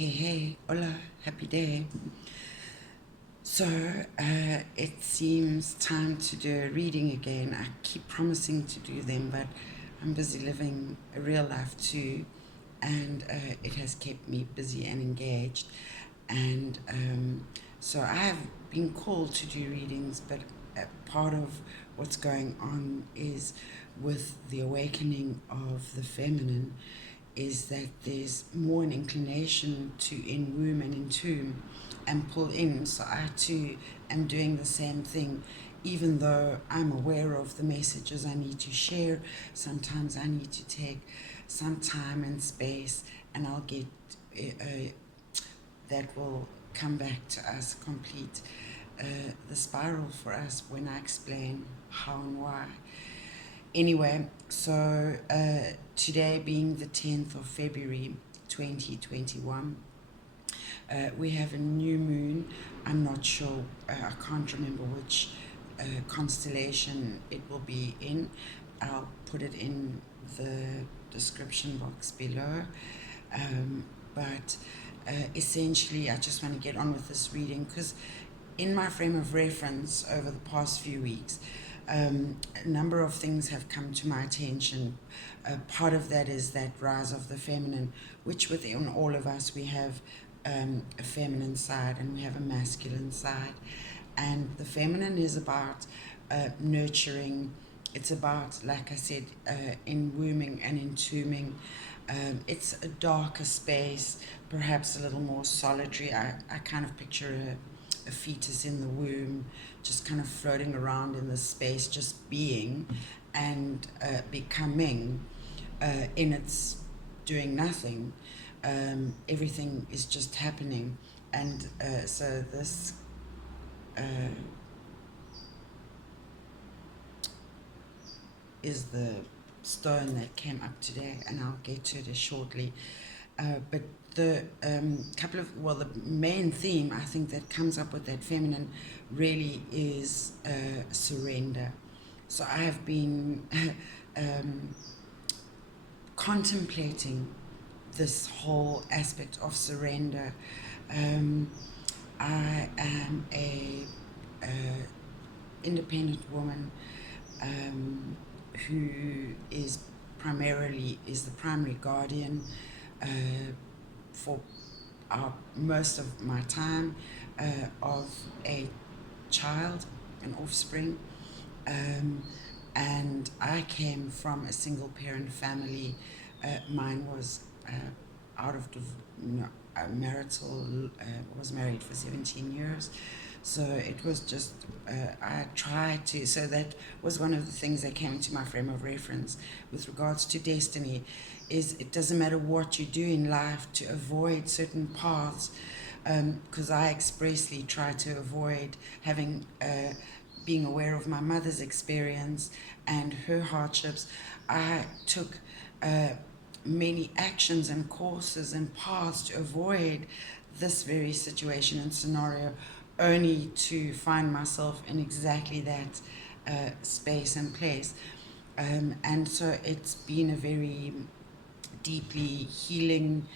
Hey, hola, happy day. So, it seems time to do a reading again. I keep promising to do them, but I'm busy living a real life too, and it has kept me busy and engaged. And so I have been called to do readings, but part of what's going on is with the awakening of the feminine is that there's more an inclination to in-womb and in-tomb and pull in. So I too am doing the same thing, even though I'm aware of the messages I need to share. Sometimes I need to take some time and space, and I'll get that will come back to us, complete the spiral for us when I explain how and why. Anyway, so today being the 10th of February 2021, we have a new moon. I'm not sure, I can't remember which constellation it will be in. I'll put it in the description box below. But essentially, I just want to get on with this reading because in my frame of reference over the past few weeks, a number of things have come to my attention. Part of that is that rise of the feminine, which within all of us we have a feminine side and we have a masculine side. And the feminine is about nurturing. It's about, like I said, in wombing and entombing. It's a darker space, perhaps a little more solitary. I kind of picture a fetus in the womb, just kind of floating around in this space, just being and becoming in its doing nothing. Everything is just happening. And so this is the stone that came up today, and I'll get to it shortly. But the the main theme I think that comes up with that feminine really is surrender. So I have been contemplating this whole aspect of surrender. I am a independent woman who is the primary guardian for most of my time of a child, an offspring. And I came from a single parent family. Mine was out of marital, was married for 17 years. So it was just, I tried to, so that was one of the things that came into my frame of reference with regards to destiny, is it doesn't matter what you do in life to avoid certain paths, because I expressly try to avoid having, being aware of my mother's experience and her hardships. I took many actions and courses and paths to avoid this very situation and scenario, only to find myself in exactly that space and place. And so it's been a very deeply healing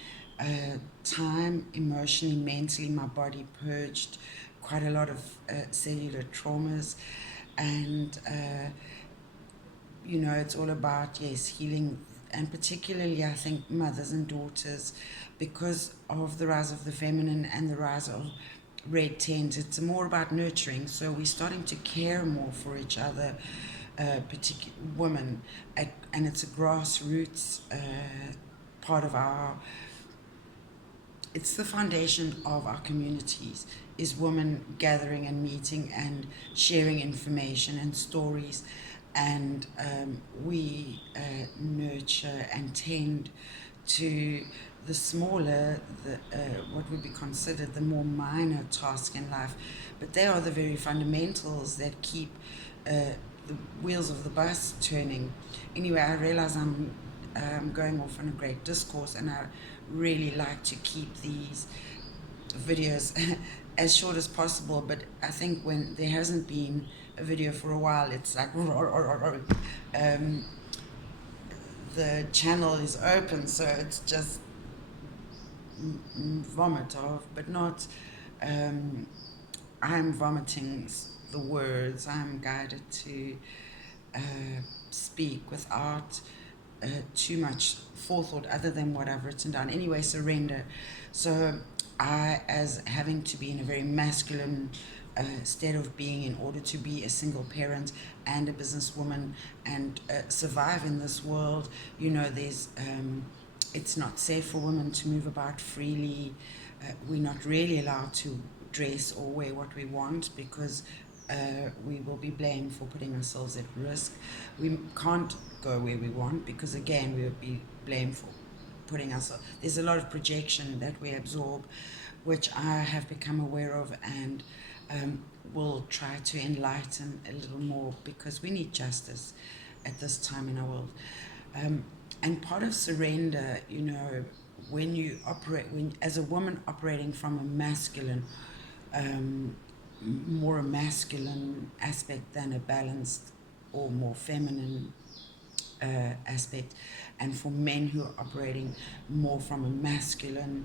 time, emotionally, mentally. My body purged quite a lot of cellular traumas, and it's all about, yes, healing, and particularly I think mothers and daughters, because of the rise of the feminine and the rise of red tent. It's more about nurturing, so we're starting to care more for each other, particular women, and it's a grassroots part of our, it's the foundation of our communities, is women gathering and meeting and sharing information and stories. And we nurture and tend to the smaller, what would be considered the more minor task in life, but they are the very fundamentals that keep the wheels of the bus turning. Anyway, I realize I'm going off on a great discourse, and I really like to keep these videos as short as possible, but I think when there hasn't been a video for a while, it's like the channel is open, so it's just vomit of, but not, I'm vomiting the words. I'm guided to uh, speak without too much forethought other than what I've written down. Anyway, surrender. So I, as having to be in a very masculine state of being in order to be a single parent and a businesswoman and survive in this world, you know, it's not safe for women to move about freely. We're not really allowed to dress or wear what we want because we will be blamed for putting ourselves at risk. We can't go where we want because, again, we would be blamed for putting ourselves. There's a lot of projection that we absorb, which I have become aware of and will try to enlighten a little more because we need justice at this time in our world. And part of surrender, you know, when you operate, as a woman operating from a masculine, more a masculine aspect than a balanced or more feminine aspect, and for men who are operating more from a masculine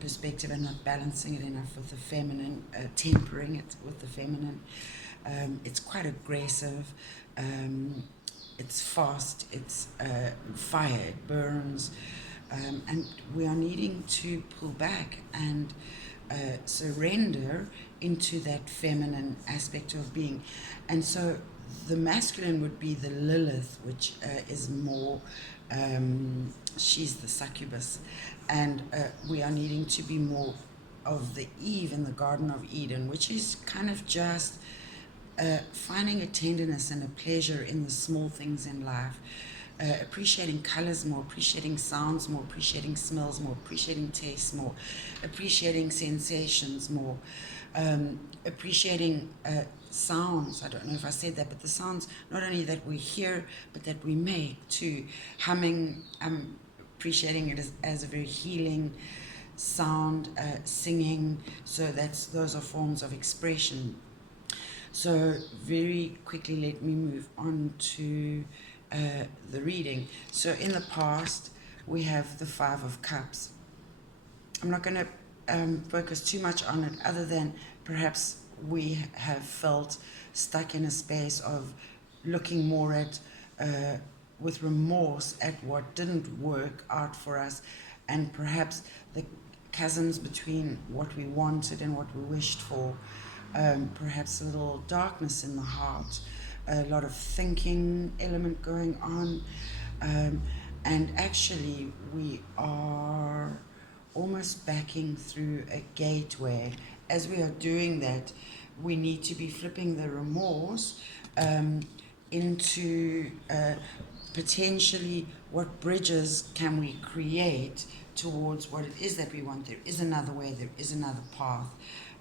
perspective and not balancing it enough with the feminine, tempering it with the feminine, it's quite aggressive. It's fast, it's fire, it burns, and we are needing to pull back and surrender into that feminine aspect of being. And so the masculine would be the Lilith, which is more, she's the succubus, and we are needing to be more of the Eve in the Garden of Eden, which is kind of just finding a tenderness and a pleasure in the small things in life, appreciating colors more, appreciating sounds more, appreciating smells more, appreciating tastes more, appreciating sensations more, appreciating sounds. I don't know if I said that, but the sounds not only that we hear, but that we make too. Humming, I'm appreciating it as a very healing sound, singing, so those are forms of expression. So very quickly, let me move on to the reading. So in the past, we have the Five of Cups. I'm not going to focus too much on it other than perhaps we have felt stuck in a space of looking more at, with remorse, at what didn't work out for us, and perhaps the chasms between what we wanted and what we wished for. Perhaps a little darkness in the heart, a lot of thinking element going on, and actually we are almost backing through a gateway. As we are doing that, we need to be flipping the remorse into potentially what bridges can we create towards what it is that we want. There is another way, there is another path.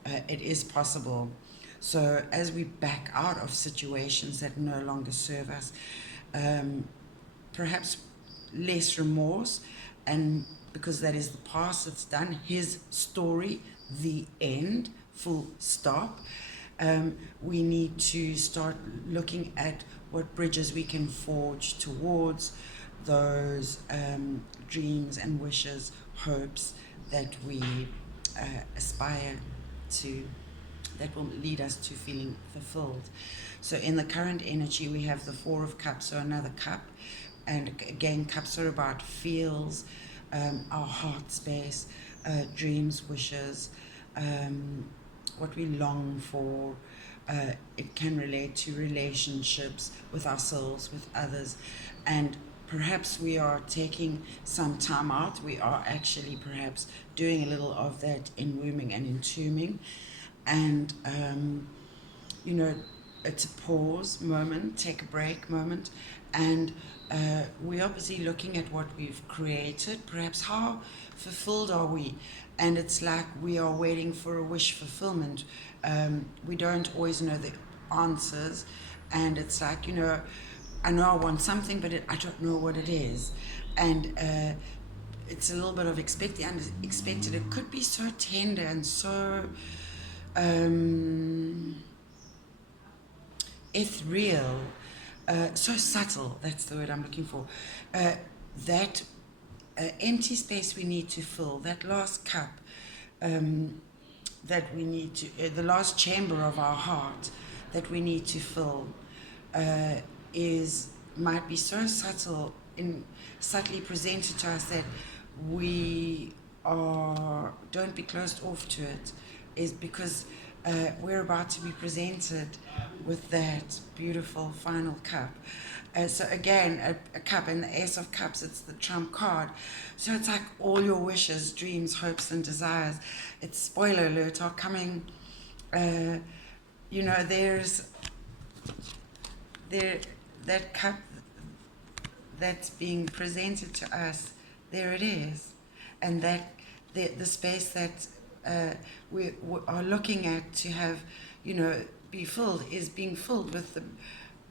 It is possible. So as we back out of situations that no longer serve us, perhaps less remorse, and because that is the past, it's done, his story, the end, full stop. We need to start looking at what bridges we can forge towards those dreams and wishes, hopes that we aspire to, that will lead us to feeling fulfilled. So in the current energy, we have the Four of Cups, so another cup. And again, cups are about feels, our heart space, dreams, wishes, what we long for. It can relate to relationships with ourselves, with others, and perhaps we are taking some time out. We are actually perhaps doing a little of that enwombing and entombing, and you know, it's a pause moment, take a break moment, and we're obviously looking at what we've created. Perhaps how fulfilled are we? And it's like we are waiting for a wish fulfillment. We don't always know the answers, and it's like, you know, I know I want something, but I don't know what it is. And it's a little bit of expect the unexpected. It could be so tender and so ethereal, so subtle, that's the word I'm looking for, that empty space we need to fill, that last cup that we need to, the last chamber of our heart that we need to fill, uh, is might be so subtly presented to us that we don't be closed off to it, is because we're about to be presented with that beautiful final cup. So again, a cup, and the Ace of Cups, it's the trump card. So it's like all your wishes, dreams, hopes, and desires. It's, spoiler alert, are coming. There's that cup that's being presented to us. There it is, and that the space that we are looking at to have, be filled, is being filled with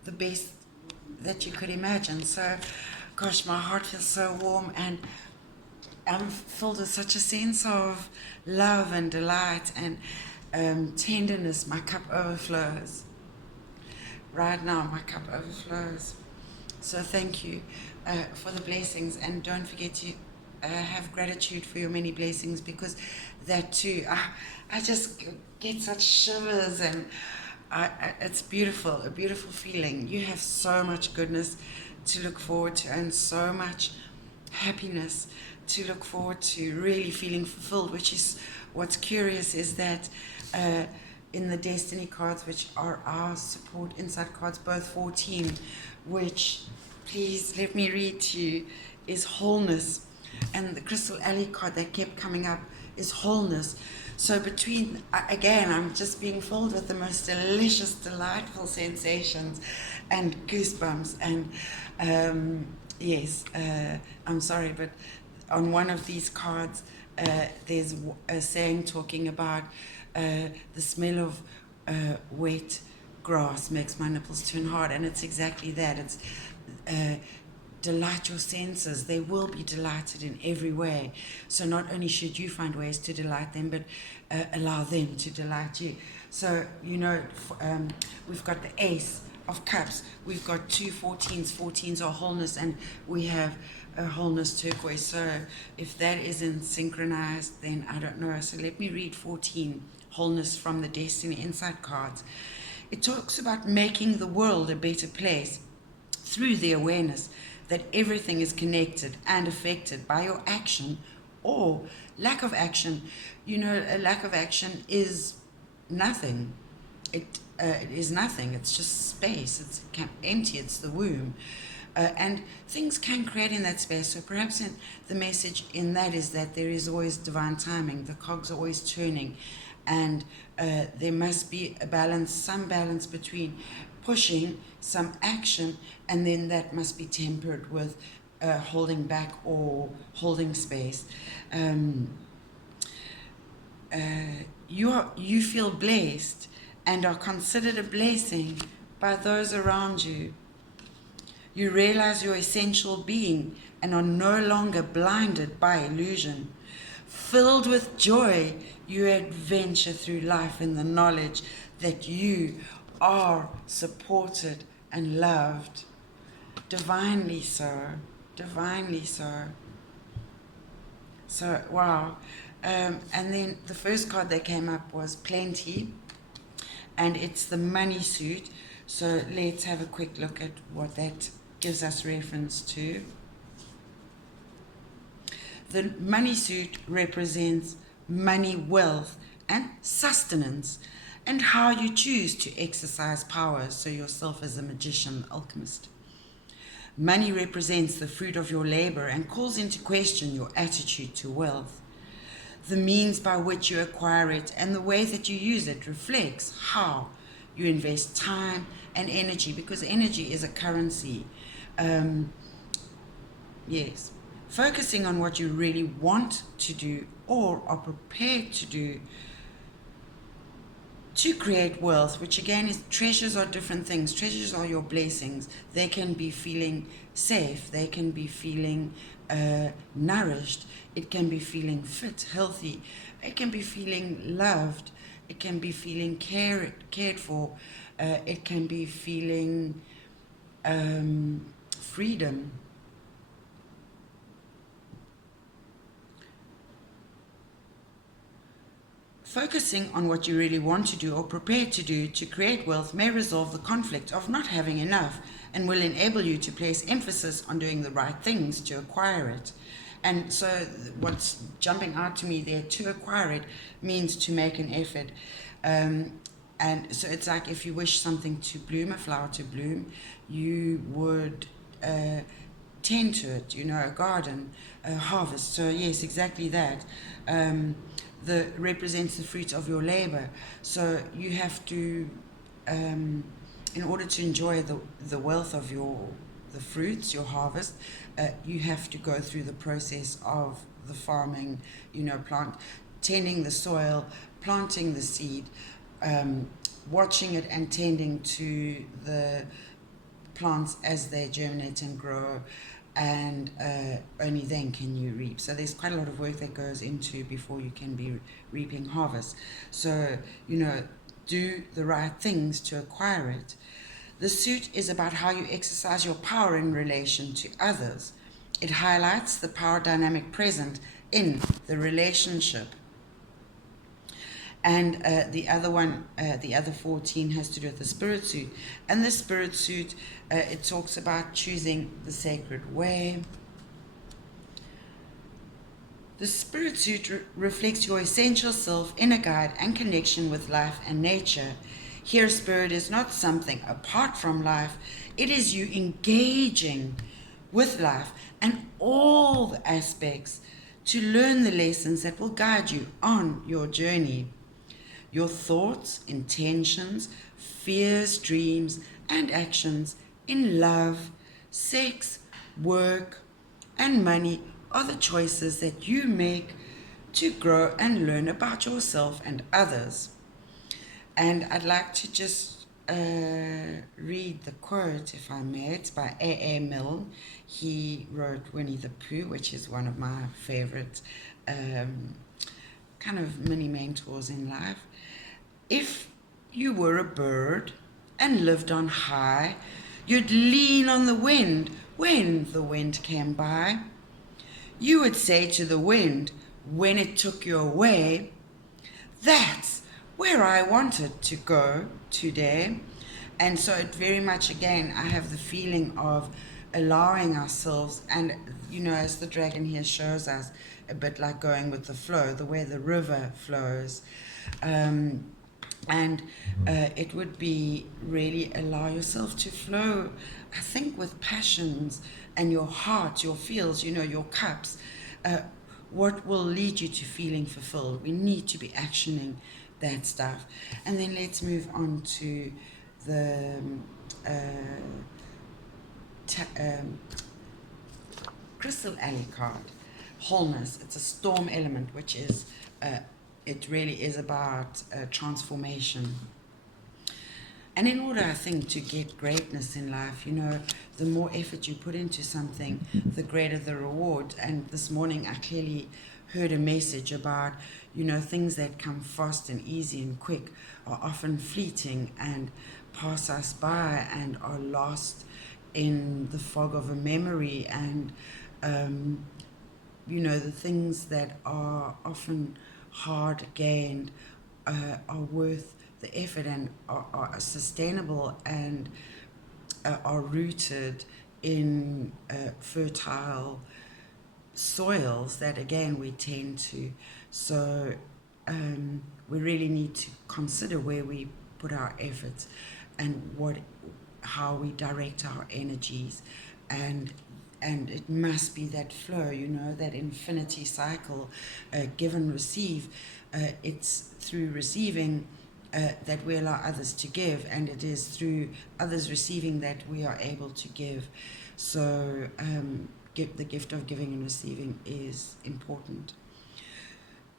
the best that you could imagine. So, gosh, my heart feels so warm, and I'm filled with such a sense of love and delight and tenderness. My cup overflows. Right now, my cup overflows. So thank you for the blessings, and don't forget to have gratitude for your many blessings, because that too, I just get such shivers, and it's beautiful, a beautiful feeling. You have so much goodness to look forward to, and so much happiness to look forward to, really feeling fulfilled, which is what's curious, is that in the destiny cards, which are our support insight cards, both 14, which, please let me read to you, is wholeness. And the Crystal Alley card that kept coming up is wholeness. So between, again, I'm just being filled with the most delicious, delightful sensations and goosebumps. And yes, I'm sorry, but on one of these cards, there's a saying talking about the smell of wet grass makes my nipples turn hard. And it's exactly that. It's delight your senses. They will be delighted in every way. So not only should you find ways to delight them, but allow them to delight you. So, we've got the Ace of Cups. We've got 2 14s. 14s are wholeness, and we have a wholeness turquoise. So if that isn't synchronized, then I don't know. So let me read 14, wholeness, from the Destiny Insight cards. It talks about making the world a better place through the awareness that everything is connected and affected by your action or lack of action. A lack of action is nothing. It is nothing. It's just space. It's empty. It's the womb. And things can create in that space. So perhaps the message in that is that there is always divine timing. The cogs are always turning. And there must be a balance, some balance between pushing some action, and then that must be tempered with holding back or holding space. You feel blessed and are considered a blessing by those around you. You realize your essential being and are no longer blinded by illusion. Filled with joy, you adventure through life in the knowledge that you are supported and loved. Divinely so. Divinely so. So, wow. And then the first card that came up was Plenty, and it's the money suit. So let's have a quick look at what that gives us reference to. The money suit represents money, wealth, and sustenance, and how you choose to exercise power, so yourself as a magician, alchemist. Money represents the fruit of your labor and calls into question your attitude to wealth. The means by which you acquire it and the way that you use it reflects how you invest time and energy, because energy is a currency. Yes. Focusing on what you really want to do or are prepared to do to create wealth, which again is, treasures are different things. Treasures are your blessings. They can be feeling safe. They can be feeling nourished. It can be feeling fit, healthy. It can be feeling loved. It can be feeling cared for. It can be feeling freedom. Focusing on what you really want to do or prepare to do to create wealth may resolve the conflict of not having enough and will enable you to place emphasis on doing the right things to acquire it. And so what's jumping out to me there, to acquire it, means to make an effort. And so it's like if you wish something to bloom, a flower to bloom, you would tend to it, a garden, a harvest. So yes, exactly that. The represents the fruit of your labor. So you have to, in order to enjoy the wealth of the fruits, your harvest, you have to go through the process of the farming, tending the soil, planting the seed, watching it and tending to the plants as they germinate and grow, and only then can you reap. So there's quite a lot of work that goes into before you can be reaping harvest. So, do the right things to acquire it. The suit is about how you exercise your power in relation to others. It highlights the power dynamic present in the relationship. And the other 14 has to do with the spirit suit. And the spirit suit, it talks about choosing the sacred way. The spirit suit reflects your essential self, inner guide, and connection with life and nature. Here, spirit is not something apart from life. It is you engaging with life and all the aspects to learn the lessons that will guide you on your journey. Your thoughts, intentions, fears, dreams, and actions in love, sex, work, and money are the choices that you make to grow and learn about yourself and others. And I'd like to just read the quote, if I may. It's by A.A. Milne. He wrote Winnie the Pooh, which is one of my favorite kind of mini mentors in life. If you were a bird and lived on high, you'd lean on the wind when the wind came by. You would say to the wind when it took you away, "That's where I wanted to go today." And so it very much, again, I have the feeling of allowing ourselves, and as the dragon here shows us, a bit like going with the flow, the way the river flows. And it would be really allow yourself to flow, I think, with passions and your heart, your feels, your cups. What will lead you to feeling fulfilled? We need to be actioning that stuff. And then let's move on to the Crystal Alley card, Wholeness. It's a storm element, which is it really is about transformation. And in order, I think, to get greatness in life, the more effort you put into something, the greater the reward. And this morning, I clearly heard a message about, things that come fast and easy and quick are often fleeting and pass us by and are lost in the fog of a memory. And, the things that are often hard gained are worth the effort and are sustainable and are rooted in fertile soils that, again, we tend to. So we really need to consider where we put our efforts and how we direct our energies, and it must be that flow, that infinity cycle, give and receive. It's through receiving that we allow others to give, and it is through others receiving that we are able to give. So the gift of giving and receiving is important.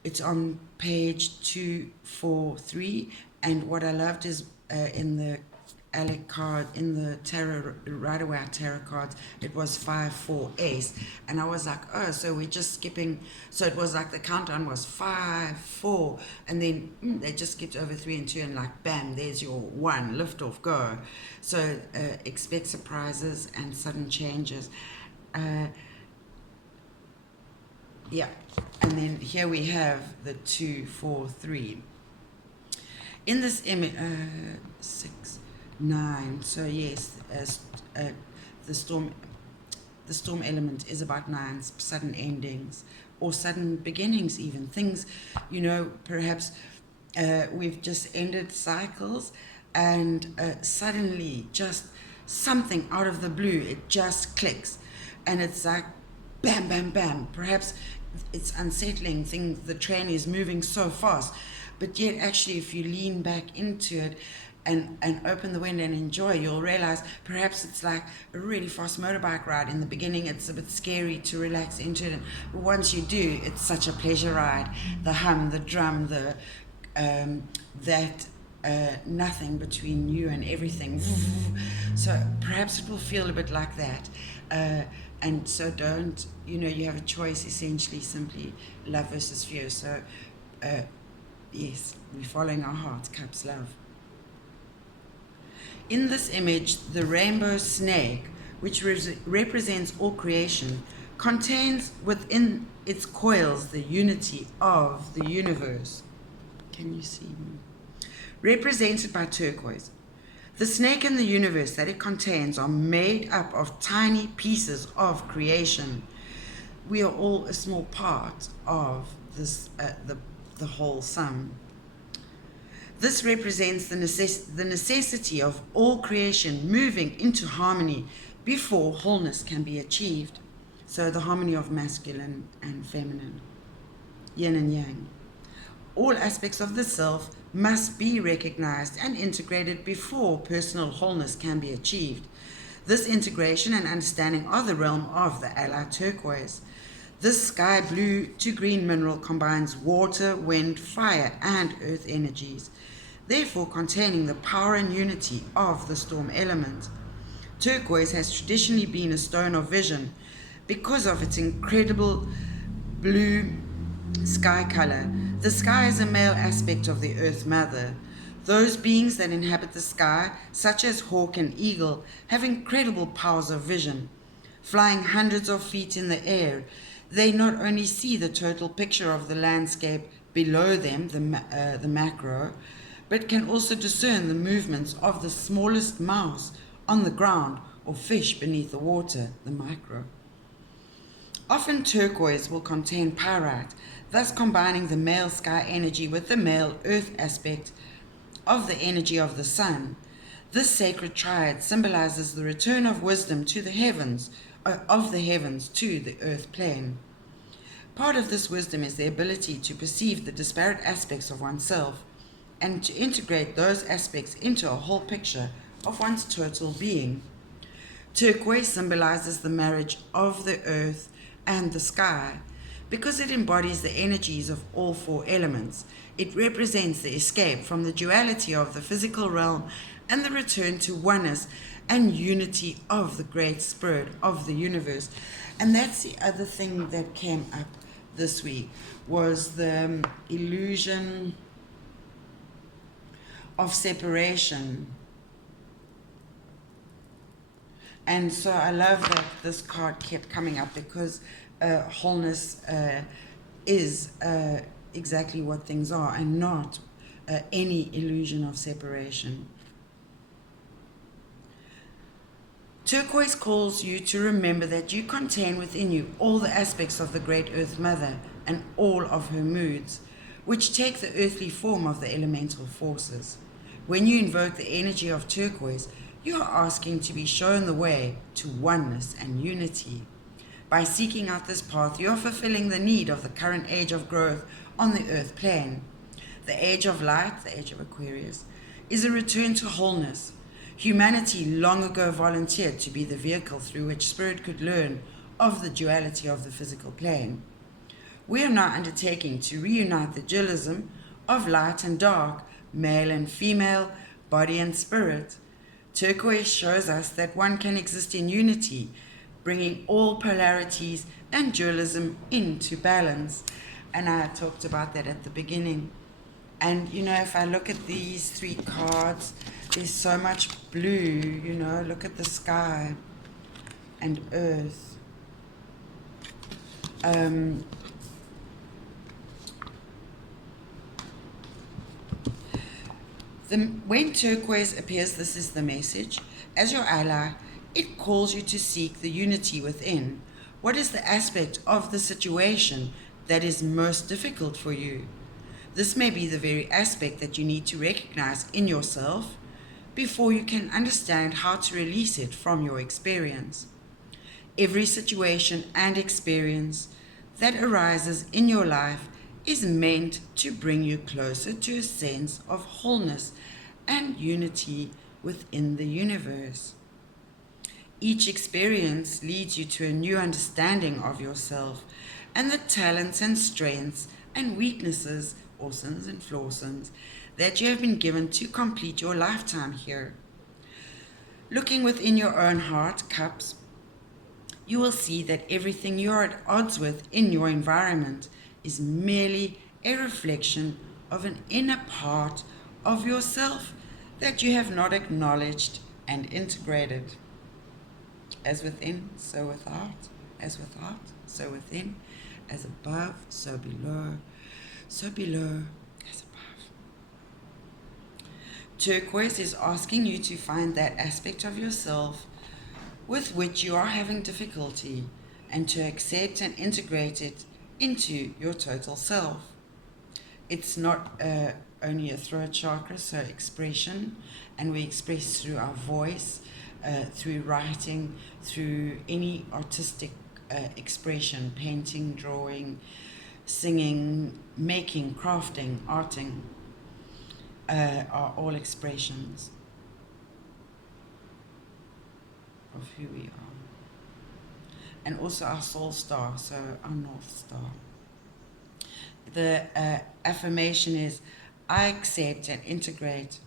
It's on page 243, and what I loved is in the Alec card, in the tarot, Rider-Waite tarot cards, it was 5-4 ace, and I was like, oh, so we're just skipping. So it was like the countdown was 5, 4, and then they just skipped over 3 and 2, and like bam, there's your 1, lift off, go. So expect surprises and sudden changes. Yeah, and then here we have the 2, 4, 3. In this image, 6, 9. So yes, the storm element is about 9 sudden endings or sudden beginnings, even things, perhaps we've just ended cycles, and suddenly just something out of the blue, it just clicks, and it's like bam, bam, bam. Perhaps it's unsettling. The train is moving so fast, but yet actually if you lean back into it and open the window and enjoy, you'll realize perhaps it's like a really fast motorbike ride. In the beginning it's a bit scary to relax into it, but once you do, it's such a pleasure ride. The hum, the drum, nothing between you and everything. So perhaps it will feel a bit like that. And so don't, you have a choice, essentially, simply love versus fear. So yes, we're following our hearts, cups, love. In this image, the rainbow snake, which represents all creation, contains within its coils the unity of the universe. Can you see me? Represented by turquoise. The snake and the universe that it contains are made up of tiny pieces of creation. We are all a small part of this, the whole sum. This represents the necessity of all creation moving into harmony before wholeness can be achieved. So the harmony of masculine and feminine, yin and yang. All aspects of the self must be recognized and integrated before personal wholeness can be achieved. This integration and understanding are the realm of the allied turquoise. This sky blue to green mineral combines water, wind, fire, and earth energies, therefore containing the power and unity of the storm element. Turquoise has traditionally been a stone of vision because of its incredible blue sky color. The sky is a male aspect of the Earth Mother. Those beings that inhabit the sky, such as hawk and eagle, have incredible powers of vision. Flying hundreds of feet in the air, they not only see the total picture of the landscape below them, the macro, but can also discern the movements of the smallest mouse on the ground or fish beneath the water, the micro. Often turquoise will contain pyrite, thus combining the male sky energy with the male earth aspect of the energy of the sun. This sacred triad symbolizes the return of wisdom to the heavens, of the heavens to the earth plane. Part of this wisdom is the ability to perceive the disparate aspects of oneself and to integrate those aspects into a whole picture of one's total being. Turquoise symbolizes the marriage of the earth and the sky because it embodies the energies of all 4 elements. It represents the escape from the duality of the physical realm and the return to oneness and unity of the great spirit of the universe. And that's the other thing that came up this week, was the illusion of separation. And so I love that this card kept coming up, because wholeness is exactly what things are, and not any illusion of separation. Turquoise calls you to remember that you contain within you all the aspects of the great Earth Mother and all of her moods, which take the earthly form of the elemental forces. When you invoke the energy of turquoise, you are asking to be shown the way to oneness and unity. By seeking out this path, you are fulfilling the need of the current age of growth on the earth plane. The age of light, the age of Aquarius, is a return to wholeness. Humanity long ago volunteered to be the vehicle through which spirit could learn of the duality of the physical plane. We are now undertaking to reunite the dualism of light and dark, male and female, body and spirit. Turquoise shows us that one can exist in unity, bringing all polarities and dualism into balance. And I talked about that at the beginning. And, if I look at these 3 cards, there's so much blue, look at the sky and earth. When turquoise appears, this is the message. As your ally, it calls you to seek the unity within. What is the aspect of the situation that is most difficult for you? This may be the very aspect that you need to recognize in yourself before you can understand how to release it from your experience. Every situation and experience that arises in your life is meant to bring you closer to a sense of wholeness and unity within the universe. Each experience leads you to a new understanding of yourself and the talents and strengths and weaknesses, awesomes and flawsomes, that you have been given to complete your lifetime here. Looking within your own heart cups, you will see that everything you are at odds with in your environment is merely a reflection of an inner part of yourself that you have not acknowledged and integrated. As within, so without. As without, so within. As above, so below. So below, as above. Turquoise is asking you to find that aspect of yourself with which you are having difficulty and to accept and integrate it into your total self. It's not only a throat chakra, so expression, and we express through our voice, through writing, through any artistic expression, painting, drawing, singing, making, crafting, arting, are all expressions of who we are. And also our soul star, so our North Star. The affirmation is, I accept and integrate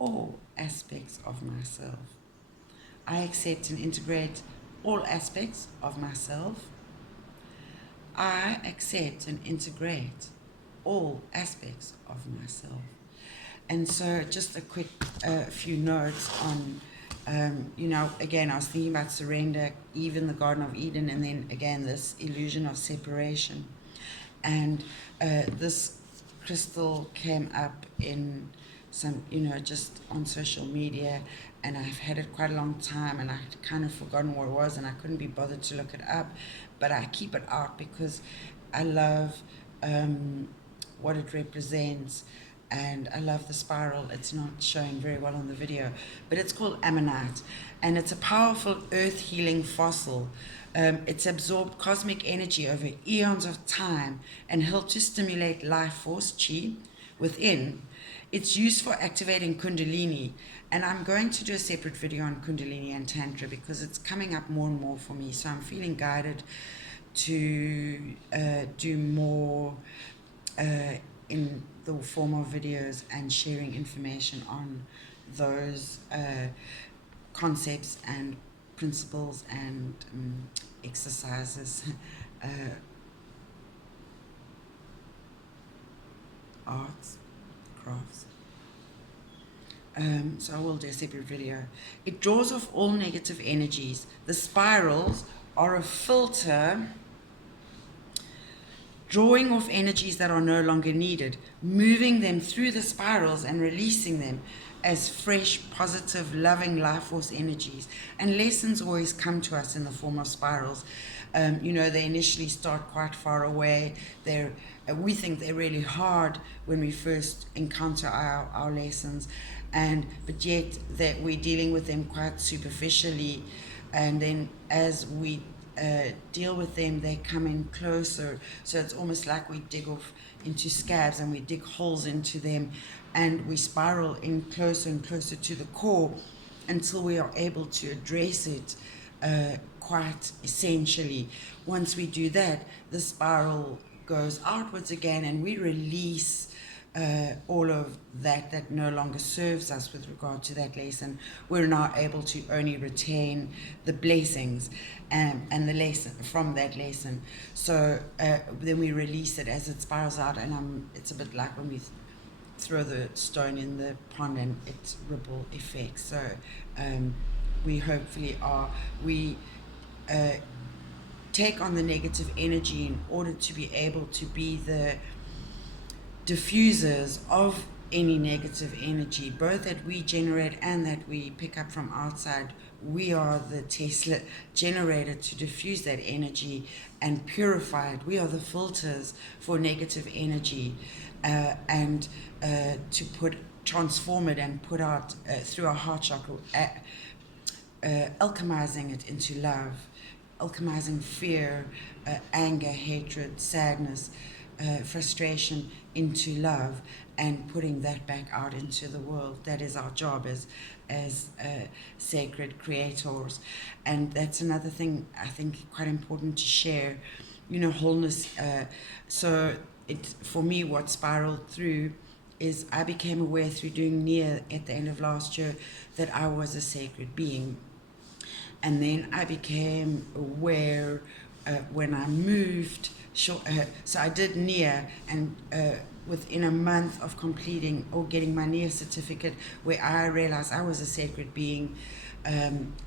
all aspects of myself. I accept and integrate all aspects of myself. I accept and integrate all aspects of myself. And so just a quick few notes on, again, I was thinking about surrender, even the Garden of Eden, and then again, this illusion of separation. And this crystal came up in some, just on social media, and I've had it quite a long time, and I'd kind of forgotten what it was, and I couldn't be bothered to look it up, but I keep it out because I love what it represents, and I love the spiral. It's not showing very well on the video, but it's called ammonite, and it's a powerful earth healing fossil. It's absorbed cosmic energy over eons of time and helped to stimulate life force, chi, within. It's used for activating Kundalini, and I'm going to do a separate video on Kundalini and Tantra because it's coming up more and more for me, so I'm feeling guided to do more in the form of videos and sharing information on those concepts and principles and exercises, arts, crafts. So I will do a separate video. It draws off all negative energies. The spirals are a filter drawing off energies that are no longer needed, moving them through the spirals and releasing them as fresh, positive, loving life force energies. And lessons always come to us in the form of spirals. They initially start quite far away. We think they're really hard when we first encounter our lessons, but yet that we're dealing with them quite superficially. And then as we deal with them, they come in closer. So it's almost like we dig off into scabs and we dig holes into them, and we spiral in closer and closer to the core until we are able to address it quite essentially. Once we do that, the spiral goes outwards again, and we release all of that no longer serves us with regard to that lesson. We're now able to only retain the blessings and the lesson from that lesson. So then we release it as it spirals out, and it's a bit like when we throw the stone in the pond and it's ripple effect. So we hopefully take on the negative energy in order to be able to be the diffusers of any negative energy, both that we generate and that we pick up from outside. We are the Tesla generator to diffuse that energy and purify it. We are the filters for negative energy, and to transform it and put out through our heart chakra, alchemizing it into love, alchemizing fear, anger, hatred, sadness, frustration into love, and putting that back out into the world. That is our job as sacred creators. And that's another thing I think quite important to share. Wholeness. So for me, what spiraled through is I became aware through doing NIA at the end of last year that I was a sacred being. And then I became aware when I moved. So I did NIA, and within a month of completing or getting my NIA certificate, where I realized I was a sacred being,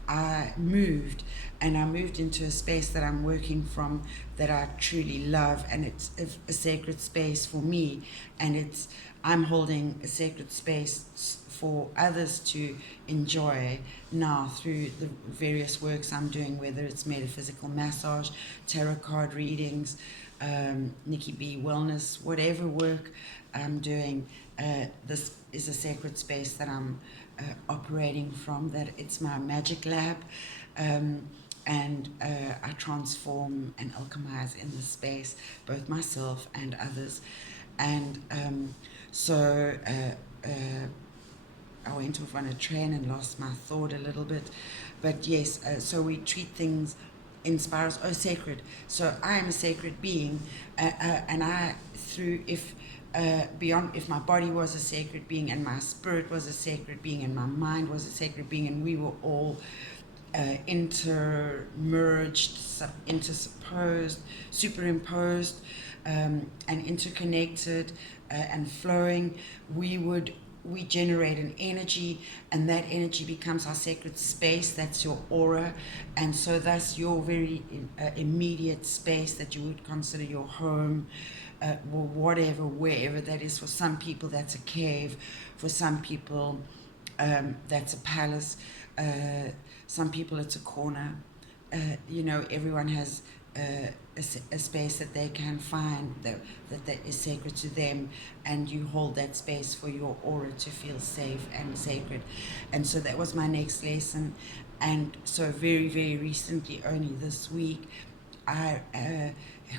I moved, and I moved into a space that I'm working from, that I truly love, and it's a sacred space for me, and I'm holding a sacred space for others to enjoy now through the various works I'm doing, whether it's metaphysical massage, tarot card readings, Nikki B Wellness, whatever work I'm doing. This is a sacred space that I'm operating from, that it's my magic lab, and I transform and alchemize in this space, both myself and others. And I went off on a train and lost my thought a little bit. But yes, so we treat things in spirals. Oh, sacred. So I am a sacred being, and if my body was a sacred being, and my spirit was a sacred being, and my mind was a sacred being, and we were all intermerged, intersupposed, superimposed, and interconnected, and flowing, we generate an energy, and that energy becomes our sacred space. That's your aura, and so that's your very immediate space that you would consider your home, whatever, wherever that is. For some people that's a cave, for some people that's a palace, some people it's a corner. Everyone has a space that they can find that is sacred to them, and you hold that space for your aura to feel safe and sacred. And so that was my next lesson. And so very, very recently, only this week, I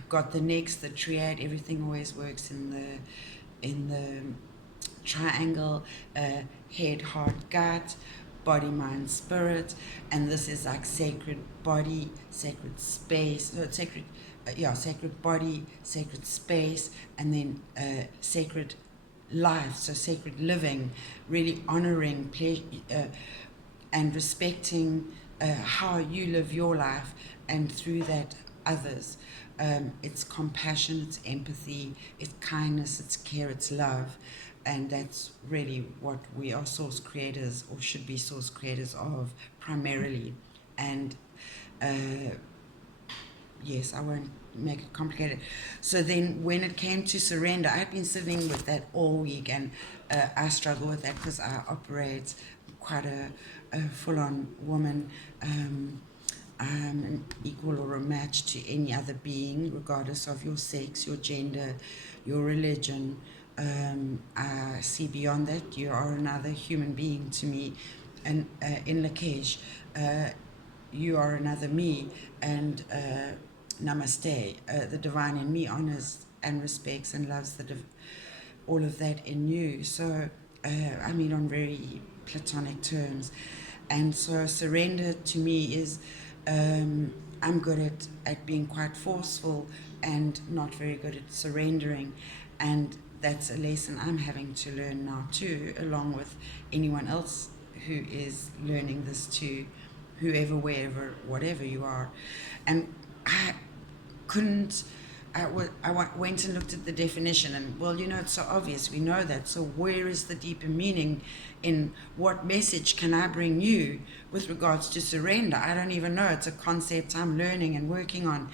got the triad. Everything always works in the triangle, head, heart, gut, body, mind, spirit. And this is like sacred body, sacred space, sacred body, sacred space, and then sacred life, so sacred living, really honoring pleasure, and respecting how you live your life, and through that others. It's compassion, it's empathy, it's kindness, it's care, it's love. And that's really what we are source creators, or should be source creators of, primarily. And yes, I won't make it complicated. So then when it came to surrender, I had been sitting with that all week, and I struggle with that because I operate quite a full-on woman. I'm an equal or a match to any other being, regardless of your sex, your gender, your religion. I see beyond that. You are another human being to me, and in Lakesh, you are another me, and namaste. The divine in me honors and respects and loves all of that in you. So I mean, on very platonic terms. And so surrender to me is, I'm good at being quite forceful and not very good at surrendering. And that's a lesson I'm having to learn now too, along with anyone else who is learning this too, whoever, wherever, whatever you are. And I went and looked at the definition, and well, it's so obvious, we know that. So where is the deeper meaning? In what message can I bring you with regards to surrender? I don't even know. It's a concept I'm learning and working on.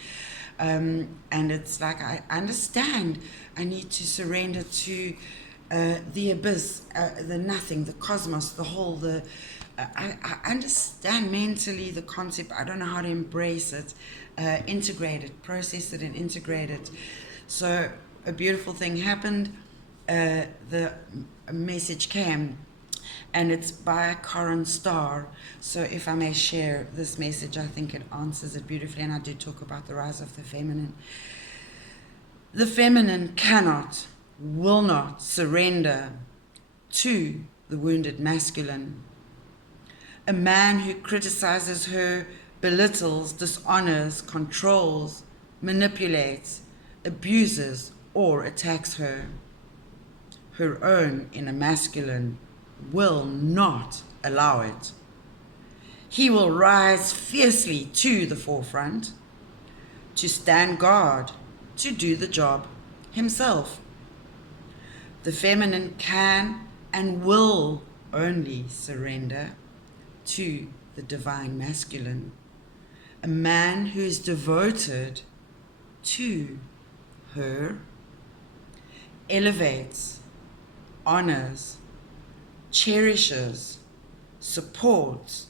And it's like, I understand I need to surrender to the abyss, the nothing, the cosmos, the whole, I understand mentally the concept. I don't know how to embrace it, integrate it, process it, and integrate it. So a beautiful thing happened. The message came, and it's by a current star. So if I may share this message, I think it answers it beautifully. And I do talk about the rise of the feminine. The feminine cannot, will not surrender to the wounded masculine. A man who criticizes her, belittles, dishonors, controls, manipulates, abuses, or attacks her, her own inner masculine, will not allow it. He will rise fiercely to the forefront, to stand guard, to do the job himself. The feminine can and will only surrender to the divine masculine, a man who is devoted to her, elevates, honors, cherishes, supports,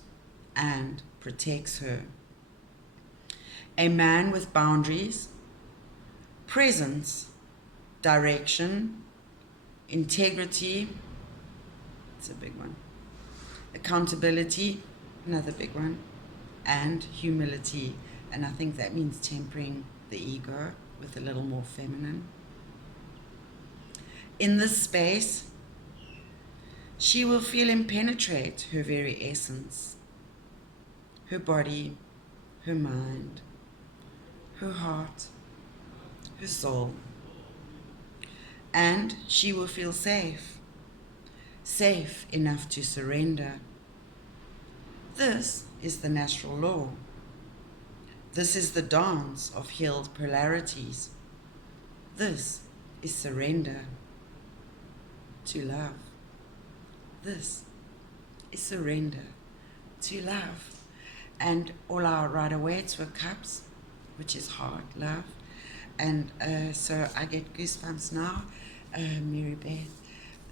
and protects her. A man with boundaries, presence, direction, integrity, it's a big one, accountability, another big one, and humility. And I think that means tempering the ego with a little more feminine. In this space, she will feel and penetrate her very essence, her body, her mind, her heart, her soul. And she will feel safe, safe enough to surrender. This is the natural law. This is the dance of healed polarities. This is surrender to love. This is surrender to love. And all our Rider-Waites were cups, which is heart, love. And so I get goosebumps now. Mary Beth,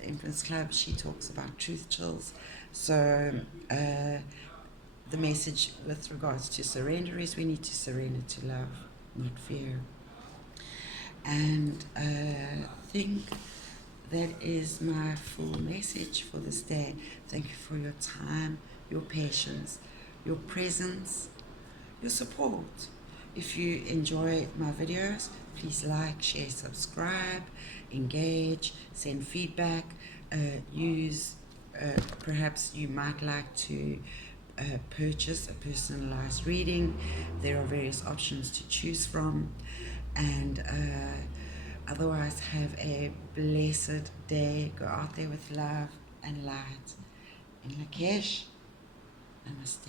the Influence Club, she talks about truth chills. So the message with regards to surrender is we need to surrender to love, not fear. And I think that is my full message for this day. Thank you for your time, your patience, your presence, your support. If you enjoy my videos, please like, share, subscribe, engage, send feedback, perhaps you might like to purchase a personalized reading. There are various options to choose from. And otherwise, have a blessed day. Go out there with love and light. In Lakesh, namaste.